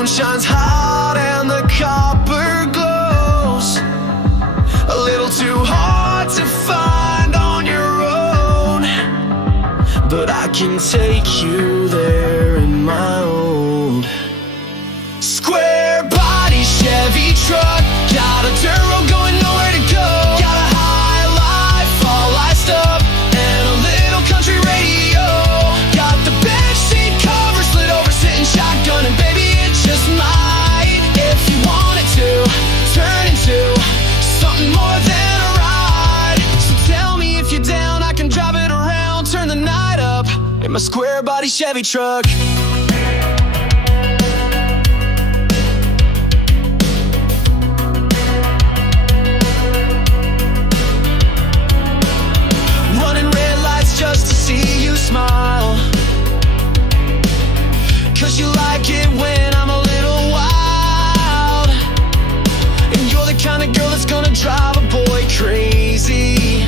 moon shines hot and the copper glows. A little too hard to find on your own, but I can take you there in my own square body Chevy truck. Got a dirt road going nowhere to go. Got a high life all iced up and a little country radio. Got the bench seat cover slid over, sitting shotgun, and baby it just might, if you want it to, turn into something more than a ride. So tell me if you're down, I can drive it around, turn the night up in my square body Chevy truck. Just to see you smile, 'cause you like it when I'm a little wild. And you're the kind of girl that's gonna drive a boy crazy.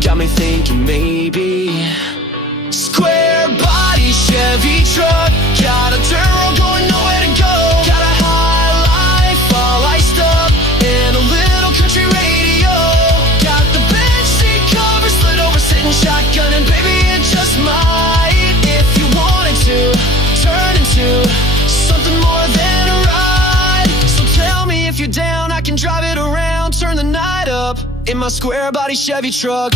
Got me thinking maybe square body Chevy truck. Got a dirt road going nowhere to go. Got a high life all iced up and a little country radio. Got the bench seat cover slid over, sitting shotgun, and baby it just might, if you wanted to, turn into something more than a ride. So tell me if you're down, I can drive it around, turn the night up in my square body Chevy truck.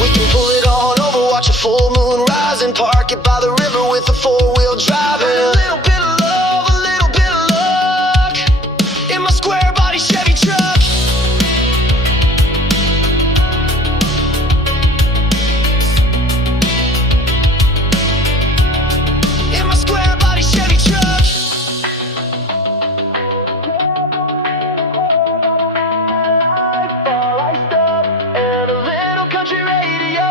We can pull it on over, watch a full moon rise, and park it by the river with a four-wheel drive. And a little bit of love, a little bit of luck in my square body Chevy truck. In my square body Chevy truck. All iced up and a little country radio.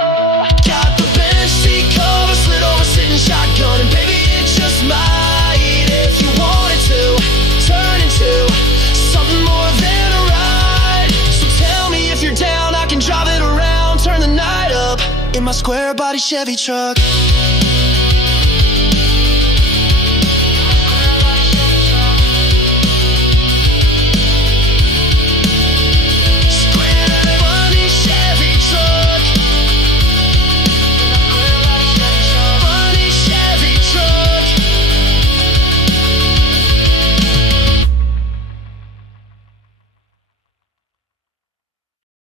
Got the bench seat cover slid over, sitting shotgun, and baby it just might, if you wanted to, turn into something more than a ride. So tell me if you're down, I can drive it around, turn the night up in my square body Chevy truck.